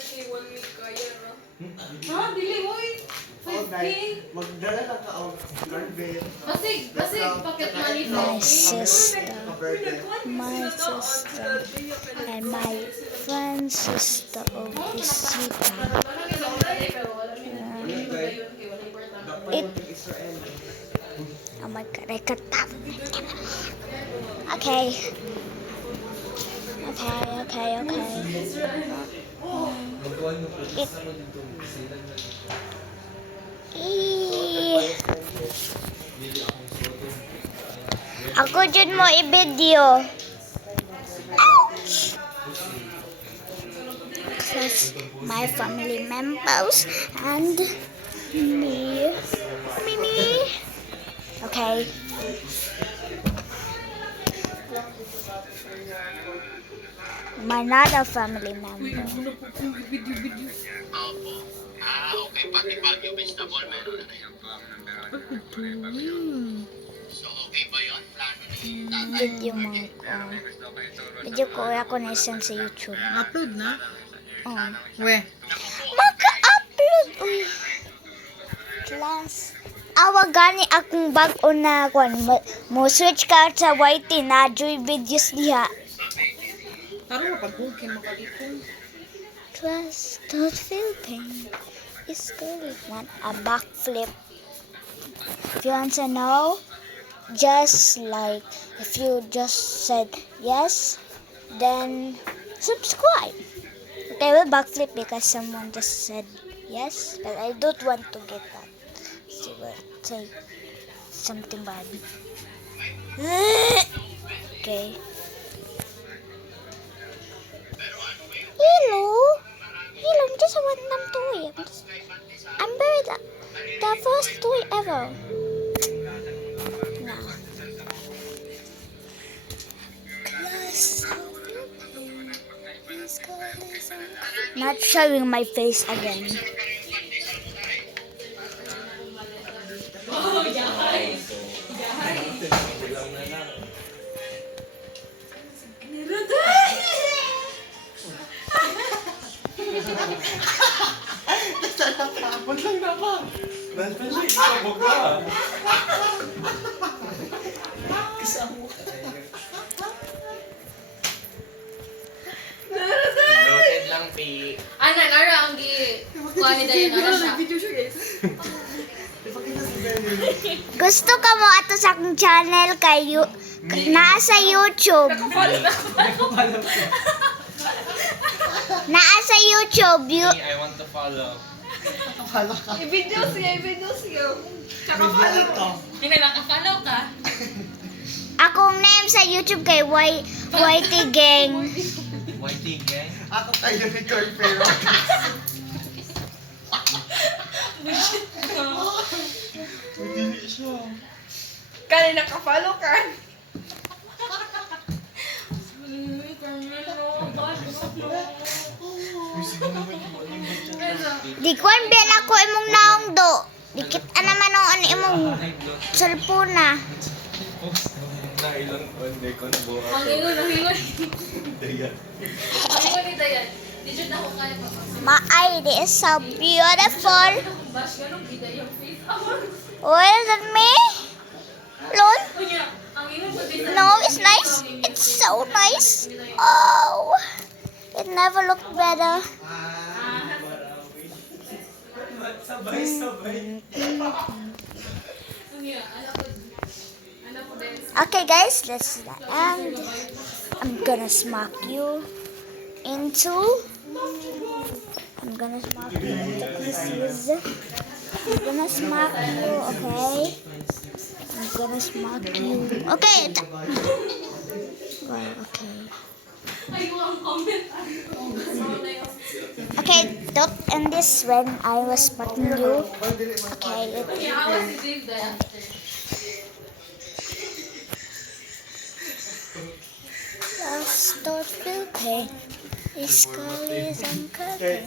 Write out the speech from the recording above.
5K 1 week kaya na. Ha? Dili, oy! 5K? Magdala lang ka og birthday. Basig, pocket money My 5K. sister, Birthday. my sister, and my friend's sister of Isita. It. Oh my god, I got that. Okay. Okay. It. Ako dyan mo i-video. Ouch! Because my family members and me. Okay. My another family member. Okay, pati Baguio vegetable meron na yan. So, okay ba yun? Plano na yun? Video mo ko. Video ko ako na-send sa YouTube. Upload na? Oh. We. Maka-upload! Uy. Class. Awagani akong bag-o na kwan. Mo-switch ka sa YT na joy videos diha. Taro mapag-cooking makadikong. Class, don't feel pain. It's good. Want a backflip. If you want to know, just like if you just said yes, then subscribe. Okay, we'll backflip because someone just said yes, but I don't want to get that. She will say something bad. Okay. Hello, I'm just a random toy. I'm very the first toy ever. Nah. Not showing my face again. Oh, yahay! Wag lang na pa. Dali, ikaw ka. Loaded lang, Pi. Ana, nara ang kuha ni Dayan, nara siya. Video siya guys. Ipakita sa ganyan. Gusto ka mo ato sa akong channel kay nasa YouTube. Nasa YouTube. I want to follow. Akala ka. I-video siya. Tsaka Video follow. ito. Hindi, naka-follow ka. Akong name sa YouTube kay YT Gang. YT gang? Ako tayo ni Corn Pero. Hindi siya. Kani, naka-follow ka. Di ko biyan ako imong naong do. Dikit naman ang ano imong cellphone na. Na ilang day ko na bukas. Ang ingon. Dayan. Ang ingon ni Dayan. Di dyan ako kaya papasok. My ID is so beautiful. Bash, ganun, di Dayan face. Oh, is that me? Lol? Kunya, ang ingon ko din. No, it's nice. It's so nice. Oh, it never looked better. Sabay. Kunya, anak ko din. Okay, guys, let's end. I'm gonna smack you into. I'm gonna smack you into pieces. I'm gonna smack you, okay? I'm gonna smack you. Okay. Well, okay. Ay, ang comment. Okay, don't end this when I was smacking you. Okay, Kunya, awas si Dave Dayan. Let's start feel pain. This sky is uncurtain.